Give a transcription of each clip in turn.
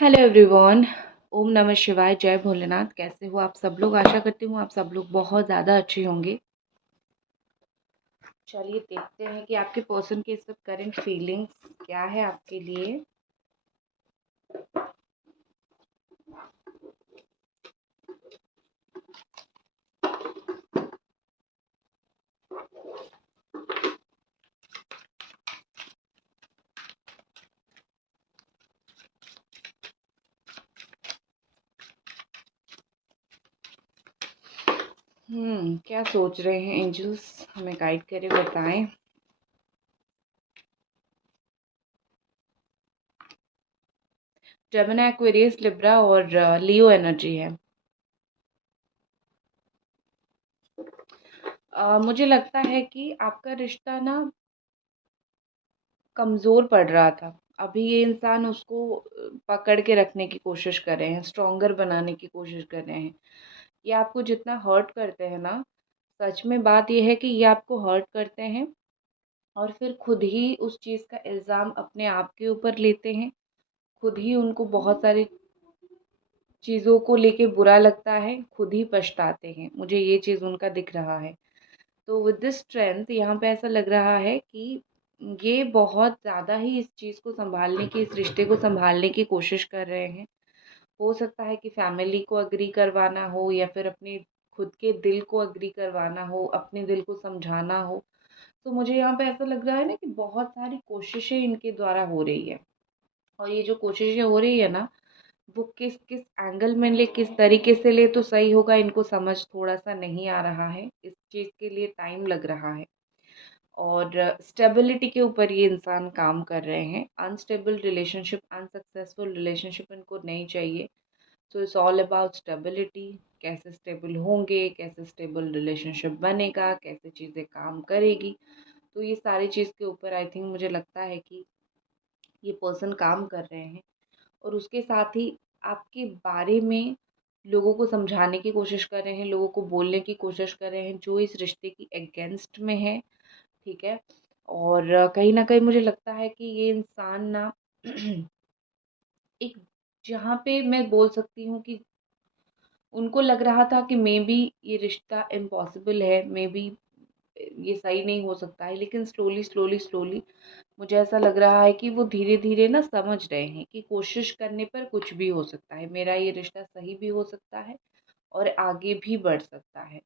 Hello everyone. ओम नमः शिवाय, जय भोलेनाथ। कैसे हो आप सब लोग? आशा करती हूँ आप सब लोग बहुत ज़्यादा अच्छे होंगे। चलिए देखते हैं कि आपके पर्सन की इस वक्त करंट फीलिंग्स क्या है आपके लिए। क्या सोच रहे हैं एंजल्स? हमें गाइड करें, बताएं। जेमिनी, एक्वेरियस, लिब्रा और लियो एनर्जी है। मुझे लगता है कि आपका रिश्ता ना कमज़ोर पड़ रहा था। अभी ये इंसान उसको पकड़ के रखने की कोशिश कर रहे हैं, स्ट्रॉन्गर बनाने की कोशिश कर रहे हैं। ये आपको जितना हर्ट करते हैं ना, सच में बात ये है कि ये आपको हर्ट करते हैं और फिर खुद ही उस चीज़ का इल्ज़ाम अपने आप के ऊपर लेते हैं। खुद ही उनको बहुत सारी चीज़ों को लेके बुरा लगता है, खुद ही पछताते हैं। मुझे ये चीज़ उनका दिख रहा है। तो विद दिस स्ट्रेंथ यहाँ पे ऐसा लग रहा है कि ये बहुत ज़्यादा ही इस चीज़ को सँभालने की, इस रिश्ते को सँभालने की कोशिश कर रहे हैं। हो सकता है कि फैमिली को एग्री करवाना हो या फिर अपने खुद के दिल को एग्री करवाना हो, अपने दिल को समझाना हो। तो मुझे यहाँ पे ऐसा लग रहा है ना कि बहुत सारी कोशिशें इनके द्वारा हो रही है, और ये जो कोशिशें हो रही है ना, वो किस किस एंगल में ले, किस तरीके से ले तो सही होगा, इनको समझ थोड़ा सा नहीं आ रहा है। इस चीज़ के लिए टाइम लग रहा है। और स्टेबिलिटी के ऊपर ये इंसान काम कर रहे हैं। अनस्टेबल रिलेशनशिप, अनसक्सेसफुल रिलेशनशिप इनको नहीं चाहिए। So it's all about stability. कैसे स्टेबल होंगे, कैसे स्टेबल रिलेशनशिप बनेगा, कैसे चीज़ें काम करेगी। तो ये सारी चीज़ के ऊपर आई थिंक मुझे लगता है कि ये पर्सन काम कर रहे हैं। और उसके साथ ही आपके बारे में लोगों को समझाने की कोशिश कर रहे हैं, लोगों को बोलने की कोशिश कर रहे हैं जो इस रिश्ते की अगेंस्ट में है। ठीक है। और कहीं न कहीं मुझे लगता है कि ये इंसान ना एक, जहाँ पे मैं बोल सकती हूँ कि उनको लग रहा था कि मे बी ये रिश्ता इम्पॉसिबल है, मे बी ये सही नहीं हो सकता है, लेकिन स्लोली स्लोली स्लोली मुझे ऐसा लग रहा है कि वो धीरे धीरे ना समझ रहे हैं कि कोशिश करने पर कुछ भी हो सकता है। मेरा ये रिश्ता सही भी हो सकता है और आगे भी बढ़ सकता है।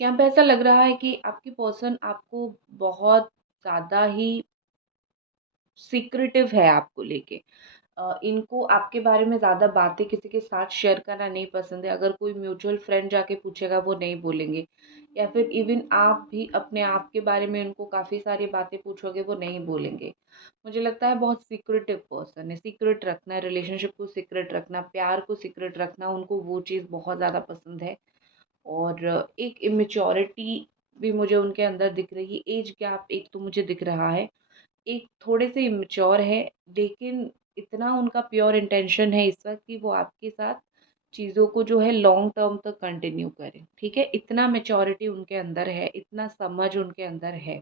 यहाँ पे ऐसा लग रहा है कि आपकी पर्सन आपको बहुत ज़्यादा ही सीक्रेटिव है आपको लेके। इनको आपके बारे में ज़्यादा बातें किसी के साथ शेयर करना नहीं पसंद है। अगर कोई म्यूचुअल फ्रेंड जाके पूछेगा वो नहीं बोलेंगे, या फिर इवन आप भी अपने आप के बारे में उनको काफ़ी सारी बातें पूछोगे वो नहीं बोलेंगे। मुझे लगता है बहुत सीक्रेटिव पर्सन है। सीक्रेट रखना, रिलेशनशिप को सीक्रेट रखना, प्यार को सीक्रेट रखना, उनको वो चीज़ बहुत ज़्यादा पसंद है। और एक इमेच्योरिटी भी मुझे उनके अंदर दिख रही है। एज गैप एक तो मुझे दिख रहा है, एक थोड़े से इमेच्योर है, लेकिन इतना उनका प्योर इंटेंशन है इस वक्त कि वो आपके साथ चीज़ों को जो है लॉन्ग टर्म तक कंटिन्यू करें। ठीक है, इतना मेच्योरिटी उनके अंदर है, इतना समझ उनके अंदर है।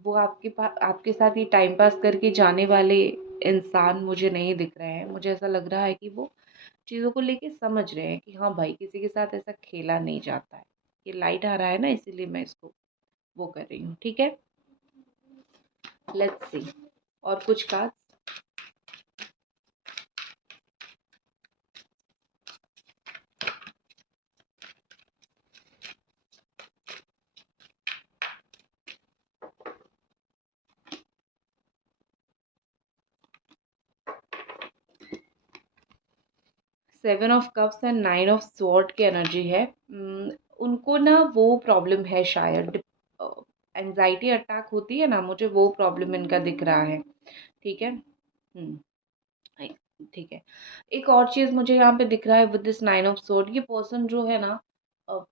वो आपके पास, आपके साथ ये टाइम पास करके जाने वाले इंसान मुझे नहीं दिख रहे हैं। मुझे ऐसा लग रहा है कि वो चीज़ों को लेके समझ रहे हैं कि हाँ भाई, किसी के साथ ऐसा खेला नहीं जाता है। ये लाइट आ रहा है ना, इसीलिए मैं इसको वो कर रही हूँ। ठीक है, लेट्स सी। और कुछ card. 7 of cups and 9 of sword की एनर्जी है। उनको ना वो प्रॉब्लम है शायद, एंजाइटी अटैक होती है ना, मुझे वो प्रॉब्लम इनका दिख रहा है। ठीक है। आई- ठीक है। एक और चीज़ मुझे यहाँ पे दिख रहा है विद दिस 9 ऑफ स्वॉर्ड, ये पर्सन जो है ना, अ,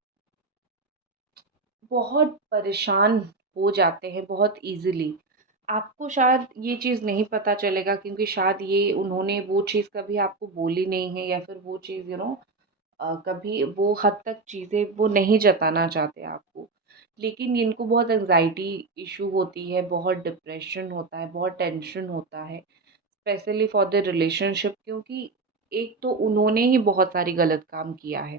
बहुत परेशान हो जाते हैं बहुत इजीली। आपको शायद ये चीज़ नहीं पता चलेगा, क्योंकि शायद ये उन्होंने वो चीज़ कभी आपको बोली नहीं है, या फिर वो चीज़ कभी वो हद तक चीज़ें वो नहीं जताना चाहते आपको। लेकिन इनको बहुत एंग्जाइटी इशू होती है, बहुत डिप्रेशन होता है, बहुत टेंशन होता है, स्पेशली फॉर द रिलेशनशिप, क्योंकि एक तो उन्होंने ही बहुत सारी गलत काम किया है,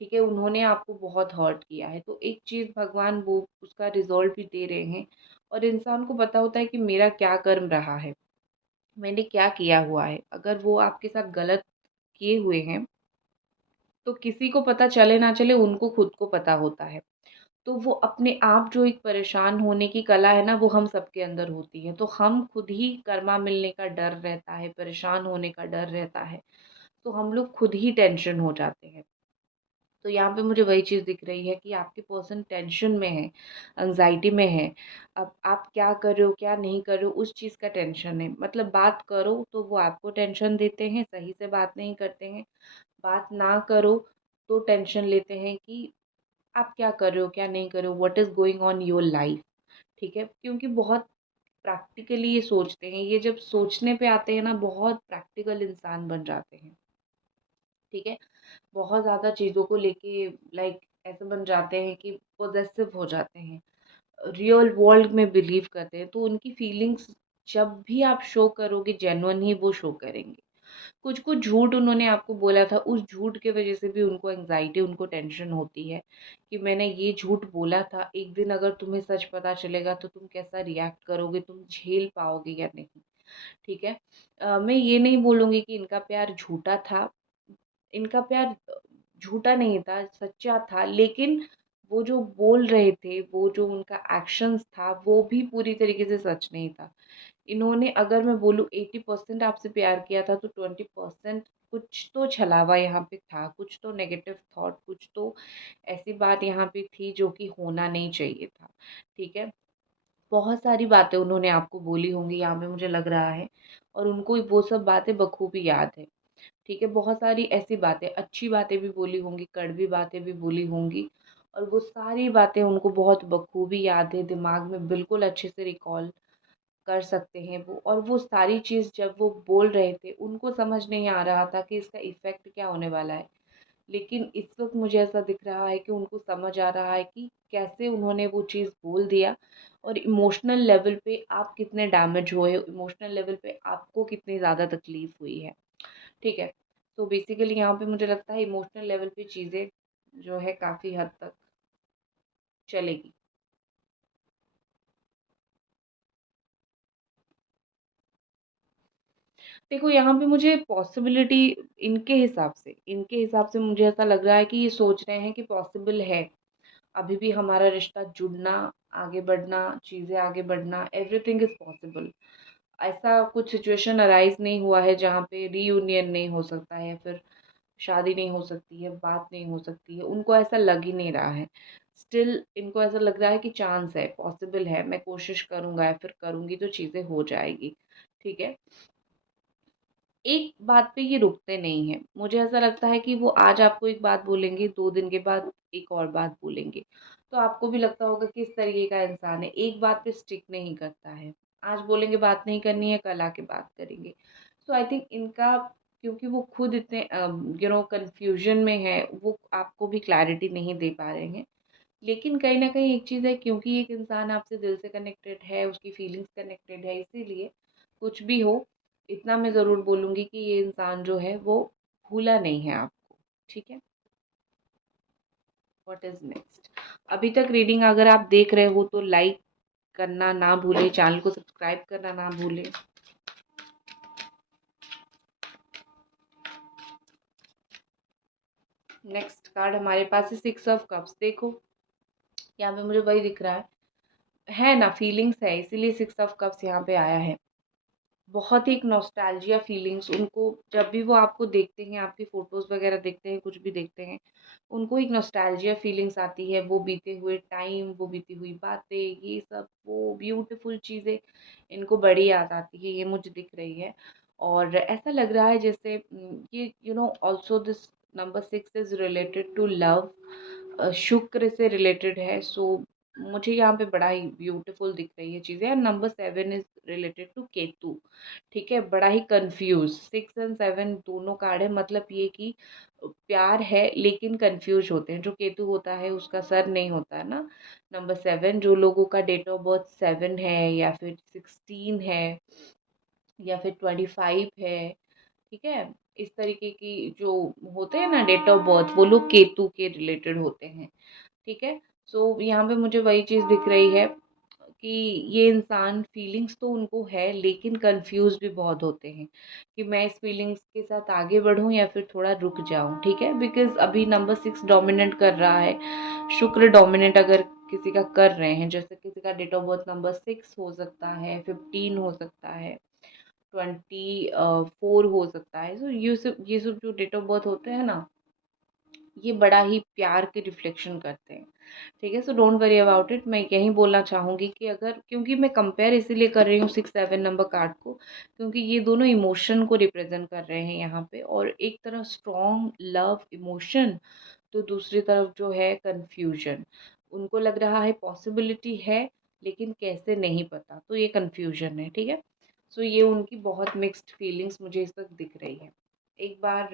ठीक है, उन्होंने आपको बहुत हर्ट किया है, तो एक चीज़ भगवान वो उसका रिजॉल्व भी दे रहे हैं, और इंसान को पता होता है कि मेरा क्या कर्म रहा है, मैंने क्या किया हुआ है। अगर वो आपके साथ गलत किए हुए हैं तो किसी को पता चले ना चले, उनको खुद को पता होता है। तो वो अपने आप जो एक परेशान होने की कला है ना, वो हम सबके अंदर होती है। तो हम खुद ही कर्मा मिलने का डर रहता है, परेशान होने का डर रहता है, तो हम लोग खुद ही टेंशन हो जाते हैं। तो यहाँ पे मुझे वही चीज़ दिख रही है कि आपके पर्सन टेंशन में है, एंग्जाइटी में है। अब आप क्या कर रहे हो, क्या नहीं कर रहे हो, उस चीज़ का टेंशन है। मतलब बात करो तो वो आपको टेंशन देते हैं, सही से बात नहीं करते हैं। बात ना करो तो टेंशन लेते हैं कि आप क्या कर रहे हो, क्या नहीं कर रहे हो, what is going on your life, ठीक है? क्योंकि बहुत प्रैक्टिकली ये सोचते हैं, ये जब सोचने पे आते हैं ना, बहुत प्रैक्टिकल इंसान बन जाते हैं, ठीक है? बहुत ज़्यादा चीज़ों को लेके लाइक ऐसे बन जाते हैं कि पॉसेसिव हो जाते हैं, रियल वर्ल्ड में बिलीव करते हैं, तो उनकी फीलिंग्स जब भी आप शो करोगे जेन्युइन ही वो शो करेंगे। कुछ कुछ झूठ उन्होंने आपको बोला था, उस झूठ के वजह से भी उनको एंग्जाइटी, उनको टेंशन होती है कि मैंने ये झूठ बोला था, एक दिन अगर तुम्हें सच पता चलेगा तो तुम कैसा रिएक्ट करोगे, तुम झेल पाओगे या नहीं, ठीक है? मैं ये नहीं बोलूँगी कि इनका प्यार झूठा था, इनका प्यार झूठा नहीं था, सच्चा था, लेकिन वो जो बोल रहे थे, वो जो उनका एक्शंस था, वो भी पूरी तरीके से सच नहीं था। इन्होंने, अगर मैं बोलूँ 80% आपसे प्यार किया था, तो 20% कुछ तो छलावा यहाँ पे था, कुछ तो नेगेटिव थॉट, कुछ तो ऐसी बात यहाँ पे थी जो कि होना नहीं चाहिए था, ठीक है? बहुत सारी बातें उन्होंने आपको बोली होंगी यहाँ पे, मुझे लग रहा है, और उनको वो सब बातें बखूबी याद है, ठीक है? बहुत सारी ऐसी बातें, अच्छी बातें भी बोली होंगी, कड़वी बातें भी बोली होंगी, और वो सारी बातें उनको बहुत बखूबी याद है, दिमाग में बिल्कुल अच्छे से रिकॉल कर सकते हैं वो। और वो सारी चीज़ जब वो बोल रहे थे, उनको समझ नहीं आ रहा था कि इसका इफ़ेक्ट क्या होने वाला है। लेकिन इस वक़्त मुझे ऐसा दिख रहा है कि उनको समझ आ रहा है कि कैसे उन्होंने वो चीज़ बोल दिया, और इमोशनल लेवल पे आप कितने डैमेज हुए, इमोशनल लेवल पे आपको कितनी ज़्यादा तकलीफ़ हुई है, ठीक है? तो बेसिकली यहाँ पे मुझे लगता है इमोशनल लेवल पे चीज़ें जो है काफ़ी हद तक चलेगी। देखो यहाँ पे मुझे पॉसिबिलिटी, इनके हिसाब से मुझे ऐसा लग रहा है कि ये सोच रहे हैं कि पॉसिबल है, अभी भी हमारा रिश्ता जुड़ना, आगे बढ़ना, चीज़ें आगे बढ़ना, एवरीथिंग इज़ पॉसिबल। ऐसा कुछ सिचुएशन अराइज़ नहीं हुआ है जहाँ पे रीयूनियन नहीं हो सकता है, या फिर शादी नहीं हो सकती है, बात नहीं हो सकती है, उनको ऐसा लग ही नहीं रहा है। स्टिल इनको ऐसा लग रहा है कि चांस है, पॉसिबल है, मैं कोशिश करूँगा या फिर करूँगी तो चीज़ें हो जाएगी, ठीक है? एक बात पे ये रुकते नहीं हैं। मुझे ऐसा लगता है कि वो आज आपको एक बात बोलेंगे, 2 दिन के बाद एक और बात बोलेंगे। तो आपको भी लगता होगा कि इस तरीके का इंसान है, एक बात पे स्टिक नहीं करता है। आज बोलेंगे बात नहीं करनी है, कल आके बात करेंगे। सो आई थिंक इनका, क्योंकि वो खुद इतने कन्फ्यूज़न में है, वो आपको भी क्लैरिटी नहीं दे पा रहे हैं। लेकिन कहीं न कहीं एक चीज़ है, क्योंकि एक इंसान आपसे दिल से कनेक्टेड है, उसकी फीलिंग्स कनेक्टेड है, इसीलिए कुछ भी हो, इतना मैं ज़रूर बोलूँगी कि ये इंसान जो है वो भूला नहीं है आपको, ठीक है? What is next? अभी तक रीडिंग अगर आप देख रहे हो तो लाइक करना ना भूलें, चैनल को सब्सक्राइब करना ना भूलें। नेक्स्ट कार्ड हमारे पास है 6 ऑफ कप्स। देखो, यहाँ पे मुझे वही दिख रहा है ना, फीलिंग्स है, इसीलिए 6 ऑफ कप्स यहाँ पे आया है। बहुत ही एक नॉस्टैल्जिया फीलिंग्स, उनको जब भी वो आपको देखते हैं, आपकी फ़ोटोज़ वग़ैरह देखते हैं, कुछ भी देखते हैं, उनको एक नॉस्टैल्जिया फीलिंग्स आती है, वो बीते हुए टाइम, वो बीती हुई बातें, ये सब वो ब्यूटीफुल चीज़ें इनको बड़ी याद आती है, ये मुझे दिख रही है। और ऐसा लग रहा है जैसे ये also this number 6 is related to love, Shukra से रिलेटेड है। सो मुझे यहाँ पे बड़ा ही ब्यूटीफुल दिख रही है चीज़ें। And number 7 is related to Ketu, ठीक है? बड़ा ही कंफ्यूज, 6 एंड 7 दोनों कार्ड है, मतलब ये कि प्यार है लेकिन कंफ्यूज होते हैं। जो केतु होता है उसका सर नहीं होता है ना। नंबर 7 जो लोगों का डेट ऑफ बर्थ 7 है या फिर 16 है या फिर 25 है, ठीक है, इस तरीके की जो होते हैं ना डेट ऑफ बर्थ, वो लोग केतु के रिलेटेड होते हैं। ठीक है। सो यहाँ पे मुझे वही चीज़ दिख रही है कि ये इंसान फीलिंग्स तो उनको है लेकिन कंफ्यूज भी बहुत होते हैं कि मैं इस फीलिंग्स के साथ आगे बढ़ूं या फिर थोड़ा रुक जाऊं। ठीक है, बिकॉज अभी नंबर 6 डोमिनेट कर रहा है, शुक्र डोमिनेट अगर किसी का कर रहे हैं, जैसे किसी का डेट ऑफ बर्थ नंबर 6 हो सकता है, 15 हो सकता है, 24 हो सकता है। सो ये सब जो डेट ऑफ बर्थ होते हैं ना, ये बड़ा ही प्यार के रिफ्लेक्शन करते हैं। ठीक है, so don't worry about it. मैं यही बोलना चाहूँगी कि अगर, क्योंकि मैं कंपेयर इसीलिए कर रही हूँ 6-7 नंबर कार्ड को, क्योंकि ये दोनों इमोशन को रिप्रेजेंट कर रहे हैं यहाँ पे, और एक तरफ स्ट्रॉन्ग लव इमोशन, तो दूसरी तरफ जो है कन्फ्यूजन। उनको लग रहा है पॉसिबिलिटी है लेकिन कैसे नहीं पता, तो ये कन्फ्यूजन है। ठीक है, सो ये उनकी बहुत मिक्स्ड फीलिंग्स मुझे इस वक्त दिख रही है। एक बार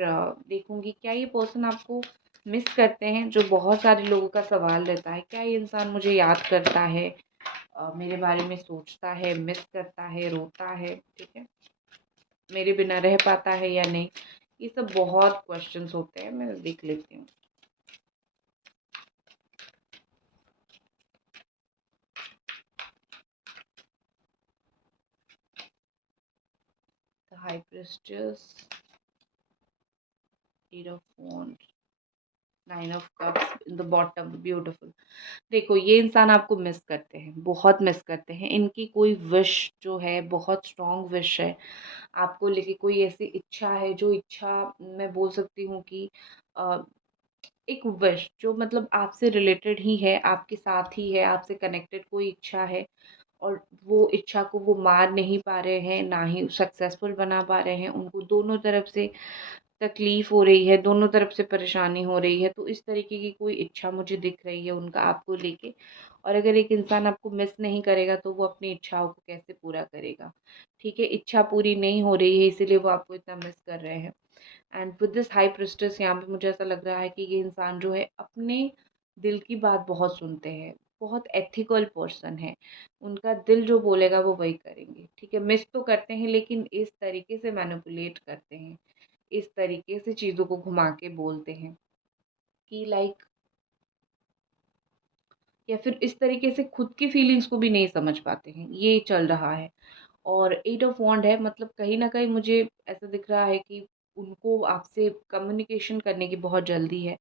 देखूंगी क्या ये पर्सन आपको मिस करते हैं, जो बहुत सारे लोगों का सवाल रहता है, क्या ये इंसान मुझे याद करता है, मेरे बारे में सोचता है, मिस करता है, रोता है, ठीक है, मेरे बिना रह पाता है या नहीं। ये सब बहुत क्वेश्चंस होते हैं, मैं देख लेती हूँ। The high priestess, eight of wands, 9 of cups in the bottom, beautiful. देखो ये इंसान आपको मिस करते हैं, बहुत मिस करते हैं। इनकी कोई विश जो है बहुत स्ट्रॉन्ग विश है आपको लेके, कोई ऐसी इच्छा है जो इच्छा मैं बोल सकती हूँ कि अ, एक विश जो मतलब आपसे रिलेटेड ही है, आपके साथ ही है, आपसे कनेक्टेड कोई इच्छा है, और वो इच्छा को वो मार नहीं पा रहे हैं, ना ही सक्सेसफुल बना पा रहे हैं। उनको दोनों तरफ से तकलीफ हो रही है, दोनों तरफ से परेशानी हो रही है। तो इस तरीके की कोई इच्छा मुझे दिख रही है उनका आपको लेके। और अगर एक इंसान आपको मिस नहीं करेगा तो वो अपनी इच्छाओं को कैसे पूरा करेगा। ठीक है, इच्छा पूरी नहीं हो रही है इसीलिए वो आपको इतना मिस कर रहे हैं। And with this high priestess यहाँ पे मुझे ऐसा लग रहा है कि ये इंसान जो है अपने दिल की बात बहुत सुनते हैं, बहुत एथिकल पर्सन है। उनका दिल जो बोलेगा वो वही करेंगे। ठीक है, मिस तो करते हैं लेकिन इस तरीके से मैनिपुलेट करते हैं, इस तरीके से चीज़ों को घुमा के बोलते हैं कि लाइक, या फिर इस तरीके से खुद की फीलिंग्स को भी नहीं समझ पाते हैं, ये चल रहा है। और 8 ऑफ वॉन्ड है, मतलब कहीं न कहीं मुझे ऐसा दिख रहा है कि उनको आपसे कम्युनिकेशन करने की बहुत जल्दी है,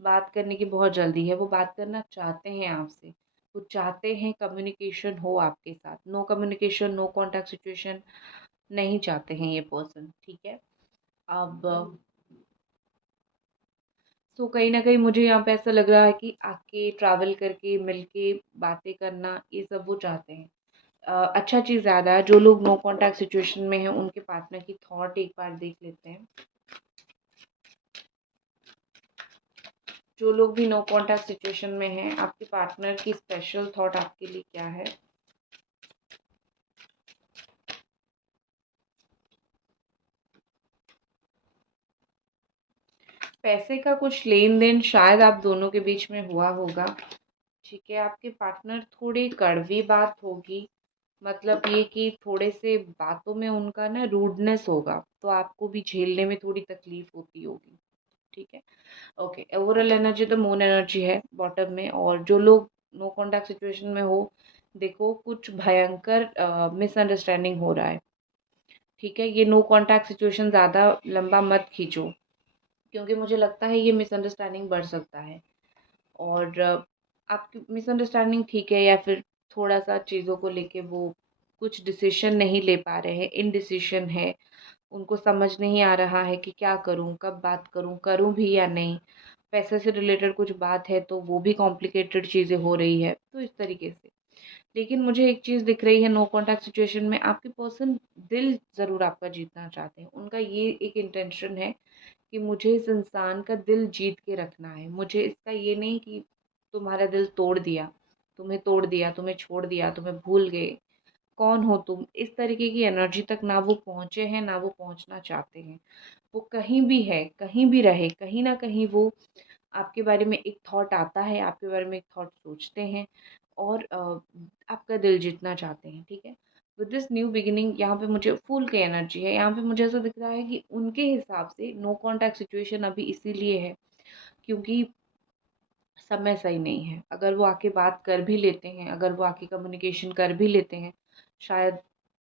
बात करने की बहुत जल्दी है, वो बात करना चाहते हैं आपसे। वो चाहते हैं कम्युनिकेशन हो आपके साथ, no communication, no contact situation नहीं चाहते हैं ये पर्सन। ठीक है, अब सो कहीं न कहीं मुझे यहाँ पे ऐसा लग रहा है कि आके ट्रैवल करके, मिलके, बातें करना, ये सब वो चाहते हैं। अच्छा चीज़ याद आया, जो लोग नो कॉन्टैक्ट सिचुएशन में हैं उनके पार्टनर की थॉट एक बार देख लेते हैं। जो लोग भी नो कॉन्टैक्ट सिचुएशन में हैं, आपके पार्टनर की स्पेशल थॉट आपके लिए क्या है? पैसे का कुछ लेन-देन शायद आप दोनों के बीच में हुआ होगा। ठीक है, आपके पार्टनर थोड़ी कड़वी बात होगी, मतलब ये कि थोड़े से बातों में उनका ना रूडनेस होगा, तो आपको भी झेलने में थोड़ी तकलीफ होती होगी। ठीक है, ओके। ओवरऑल एनर्जी तो मून एनर्जी है बॉटम में, और जो लोग नो कॉन्टैक्ट सिचुएशन में हो, देखो कुछ भयंकर मिसअंडरस्टैंडिंग हो रहा है। ठीक है, ये नो कॉन्टैक्ट सिचुएशन ज़्यादा लंबा मत खींचो, क्योंकि मुझे लगता है ये मिसअंडरस्टैंडिंग बढ़ सकता है। और आपकी मिसअंडरस्टैंडिंग ठीक है, या फिर थोड़ा-सा चीज़ों को लेके वो कुछ डिसीज़न नहीं ले पा रहे हैं, इनडिसिशन है। उनको समझ नहीं आ रहा है कि क्या करूँ, कब बात करूँ, करूँ भी या नहीं। पैसे से रिलेटेड कुछ बात है तो वो भी कॉम्प्लिकेटेड चीज़ें हो रही है, तो इस तरीके से। लेकिन मुझे एक चीज़ दिख रही है, नो कॉन्टैक्ट सिचुएशन में आपके पर्सन दिल ज़रूर आपका जीतना चाहते हैं। उनका ये एक इंटेंशन है कि मुझे इस इंसान का दिल जीत के रखना है। मुझे इसका ये नहीं कि तुम्हारा दिल तोड़ दिया, तोड़ दिया, तुम्हें छोड़ दिया, तुम्हें भूल गए, कौन हो तुम? इस तरीके की एनर्जी तक ना वो पहुँचे हैं, ना वो पहुँचना चाहते हैं। वो कहीं भी है, कहीं भी रहे, कहीं न कहीं वो आपके बारे में एक थॉट आता है, आपके बारे में एक थॉट सोचते हैं और आपका दिल जीतना चाहते हैं, ठीक है? विद दिस न्यू बिगिनिंग यहाँ पे मुझे फुल की एनर्जी है, यहाँ पे मुझे ऐसा दिख रहा है कि उनके हिसाब से नो कॉन्टैक्ट सिचुएशन अभी इसीलिए है क्योंकि समय सही नहीं है। अगर वो आके बात कर भी लेते हैं, अगर वो आके कम्युनिकेशन कर भी लेते हैं, शायद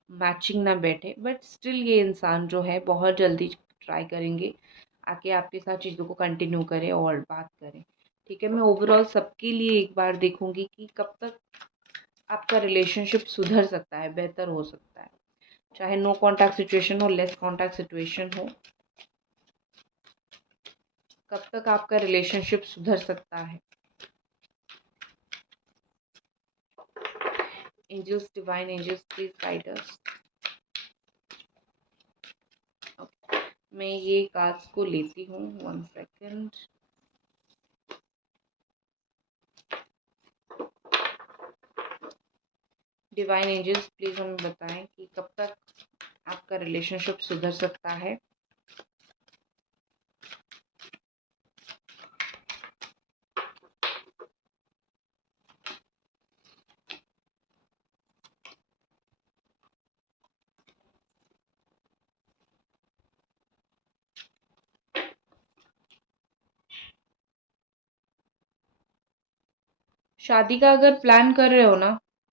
मैचिंग ना बैठे, बट स्टिल ये इंसान जो है बहुत जल्दी ट्राई करेंगे आके आपके साथ चीज़ों को कंटिन्यू करें और बात करें। ठीक है, मैं ओवरऑल सबके लिए एक बार देखूंगी कि कब तक आपका रिलेशनशिप सुधर सकता है, बेहतर हो सकता है। चाहे नो कॉन्टैक्ट सिचुएशन हो, लेस कॉन्टैक्ट सिचुएशन हो, कब तक आपका रिलेशनशिप सुधर सकता है। Angels, divine angels, please guide us. मैं ये कार्ड्स को लेती हूँ, 1 सेकेंड। डिवाइन एंजल्स प्लीज हमें बताएं कि कब तक आपका रिलेशनशिप सुधर सकता है। शादी का अगर प्लान कर रहे हो ना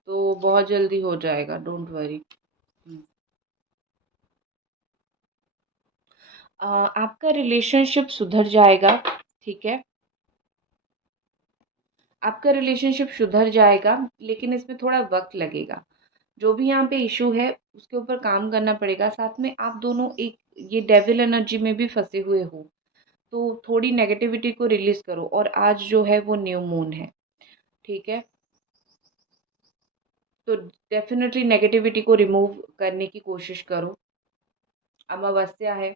तो बहुत जल्दी हो जाएगा, डोंट वरी। आपका रिलेशनशिप सुधर जाएगा, ठीक है, आपका रिलेशनशिप सुधर जाएगा, लेकिन इसमें थोड़ा वक्त लगेगा। जो भी यहाँ पे इशू है उसके ऊपर काम करना पड़ेगा। साथ में आप दोनों एक ये डेविल एनर्जी में भी फंसे हुए हो, तो थोड़ी नेगेटिविटी को रिलीज करो। और आज जो है वो न्यू मून है, ठीक है, तो डेफिनेटली नेगेटिविटी को रिमूव करने की कोशिश करो। अमावस्या है,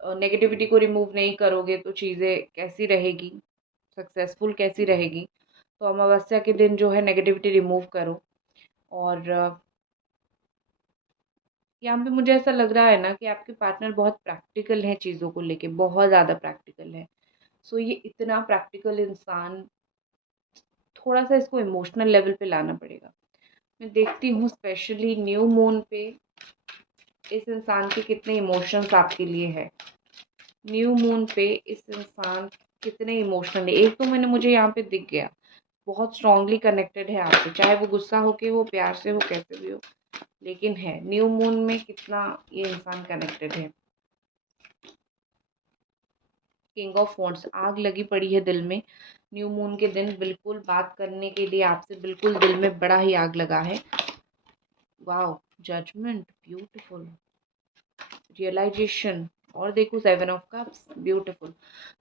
नेगेटिविटी को रिमूव नहीं करोगे तो चीज़ें कैसी रहेगी, सक्सेसफुल कैसी रहेगी। तो अमावस्या के दिन जो है नेगेटिविटी रिमूव करो। और यहाँ पे मुझे ऐसा लग रहा है ना कि आपके पार्टनर बहुत प्रैक्टिकल हैं, चीज़ों को लेके बहुत ज़्यादा प्रैक्टिकल है। सो ये इतना प्रैक्टिकल इंसान, थोड़ा सा इसको इमोशनल लेवल पे लाना पड़ेगा। मैं देखती हूँ स्पेशली न्यू मून पे इस इंसान के कितने इमोशंस आपके लिए है। न्यू मून पे इस इंसान कितने इमोशनल है। एक तो मुझे यहाँ पे दिख गया, बहुत स्ट्रांगली कनेक्टेड है आपसे, चाहे वो गुस्सा होके हो, प्यार से हो, कैसे भी हो, लेकिन है न्यू मून में कितना ये इंसान कनेक्टेड है। किंग ऑफ वॉन्ड्स, आग लगी पड़ी है दिल में। न्यू मून के दिन बिल्कुल बात करने के लिए आपसे बिल्कुल दिल में बड़ा ही आग लगा है। वाओ, जजमेंट, ब्यूटीफुल, रियलाइजेशन, और देखो 7 ऑफ कप्स, ब्यूटीफुल।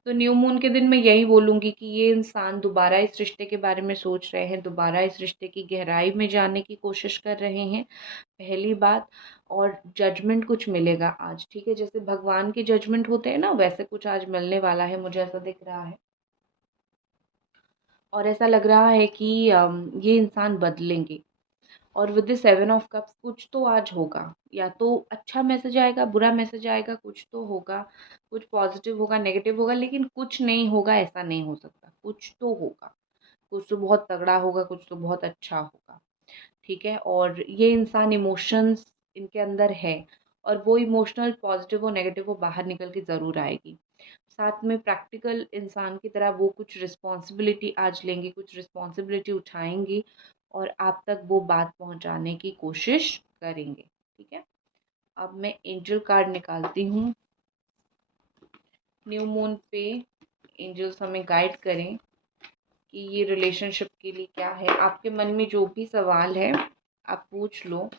तो न्यू मून के दिन मैं यही बोलूँगी कि ये इंसान दोबारा इस रिश्ते के बारे में सोच रहे हैं, दोबारा इस रिश्ते की गहराई में जाने की कोशिश कर रहे हैं, पहली बात। और जजमेंट कुछ मिलेगा आज, ठीक है, जैसे भगवान के जजमेंट होते हैं ना, वैसे कुछ आज मिलने वाला है, मुझे ऐसा दिख रहा है। और ऐसा लग रहा है कि ये इंसान बदलेंगे। और विद द 7 ऑफ कप्स कुछ तो आज होगा, या तो अच्छा मैसेज आएगा, बुरा मैसेज आएगा, कुछ तो होगा, कुछ पॉजिटिव होगा, नेगेटिव होगा, लेकिन कुछ नहीं होगा ऐसा नहीं हो सकता, कुछ तो होगा, कुछ तो बहुत तगड़ा होगा, कुछ तो बहुत अच्छा होगा, ठीक है। और ये इंसान इमोशंस इनके अंदर है, और वो इमोशनल पॉजिटिव और नेगेटिव वो बाहर निकल के ज़रूर आएगी। साथ में प्रैक्टिकल इंसान की तरह वो कुछ रिस्पॉन्सिबिलिटी आज लेंगे, कुछ रिस्पॉन्सिबिलिटी उठाएंगी और आप तक वो बात पहुंचाने की कोशिश करेंगे, ठीक है। अब मैं एंजल कार्ड निकालती हूँ। न्यू मून पे एंजल्स हमें गाइड करें कि ये रिलेशनशिप के लिए क्या है। आपके मन में जो भी सवाल है आप पूछ लो।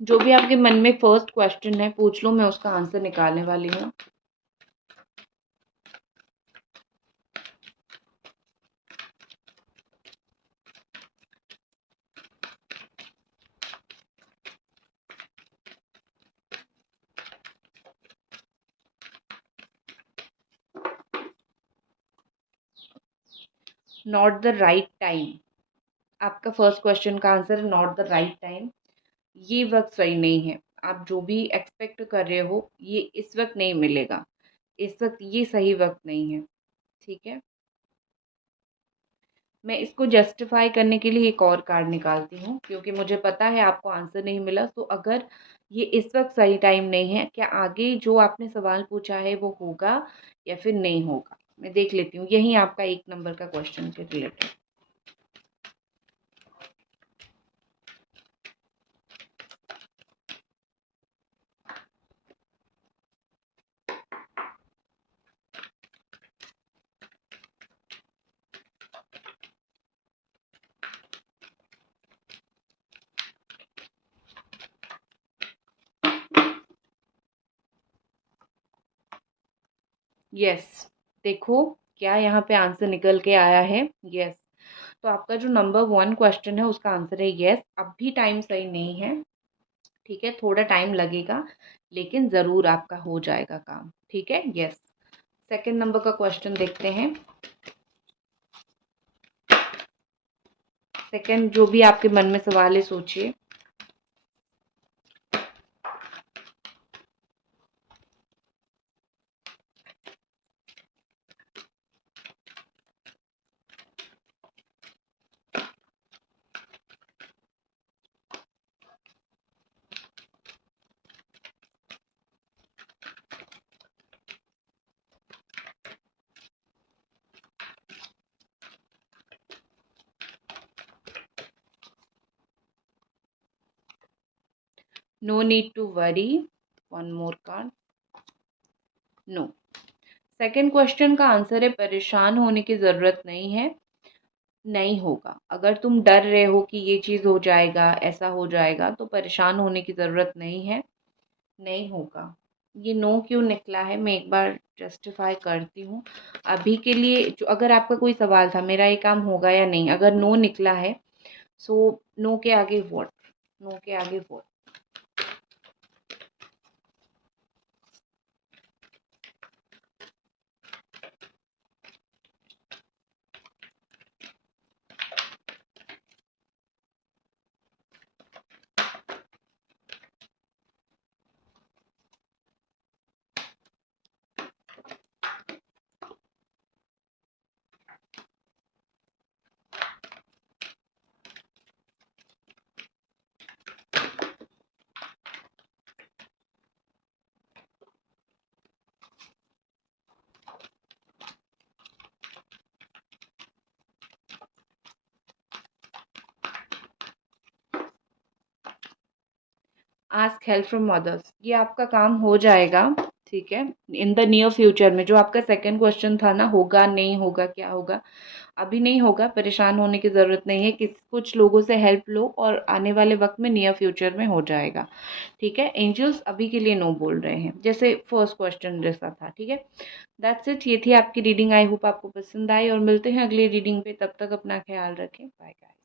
जो भी आपके मन में फर्स्ट क्वेश्चन है पूछ लो, मैं उसका आंसर निकालने वाली हूँ। नॉट द राइट टाइम, आपका फर्स्ट क्वेश्चन का आंसर है नॉट द राइट टाइम। ये वक्त सही नहीं है। आप जो भी एक्सपेक्ट कर रहे हो ये इस वक्त नहीं मिलेगा। इस वक्त ये सही वक्त नहीं है। ठीक है, मैं इसको जस्टिफाई करने के लिए एक और कार्ड निकालती हूँ, क्योंकि मुझे पता है आपको आंसर नहीं मिला। तो अगर ये इस वक्त सही टाइम नहीं है, क्या आगे जो आपने सवाल पूछा है वो होगा या फिर नहीं होगा? मैं देख लेती हूँ, यही आपका 1 नंबर का क्वेश्चन के रिलेटेड। यस, देखो क्या यहाँ पे आंसर निकल के आया है। यस, तो आपका जो नंबर 1 क्वेश्चन है उसका आंसर है यस। अब भी टाइम सही नहीं है। ठीक है, थोड़ा टाइम लगेगा, लेकिन ज़रूर आपका हो जाएगा काम। ठीक है, यस। सेकंड नंबर का क्वेश्चन देखते हैं। सेकंड जो भी आपके मन में सवाल है सोचिए। No need to worry. One more card. No. Second question का आंसर है परेशान होने की ज़रूरत नहीं है। नहीं होगा। अगर तुम डर रहे हो कि ये चीज़ हो जाएगा, ऐसा हो जाएगा, तो परेशान होने की ज़रूरत नहीं है। नहीं होगा। ये नो क्यों निकला है मैं एक बार जस्टिफाई करती हूँ। अभी के लिए जो, अगर आपका कोई सवाल था मेरा ये काम होगा या नहीं, अगर नो निकला है, सो नो के आगे व्हाट? नो के आगे what? Ask help from others. ये आपका काम हो जाएगा। ठीक है, इन द नियर फ्यूचर में। जो आपका सेकंड क्वेश्चन था ना, होगा नहीं होगा क्या होगा, अभी नहीं होगा। परेशान होने की ज़रूरत नहीं है। कुछ लोगों से हेल्प लो और आने वाले वक्त में नियर फ्यूचर में हो जाएगा। ठीक है, एंजल्स अभी के लिए नो बोल रहे हैं, जैसे फर्स्ट क्वेश्चन जैसा था। ठीक है, दैट्स इट। ये थी आपकी रीडिंग। आई होप आपको पसंद आई, और मिलते हैं अगली रीडिंग पे। तब तक अपना ख्याल रखें। Bye bye.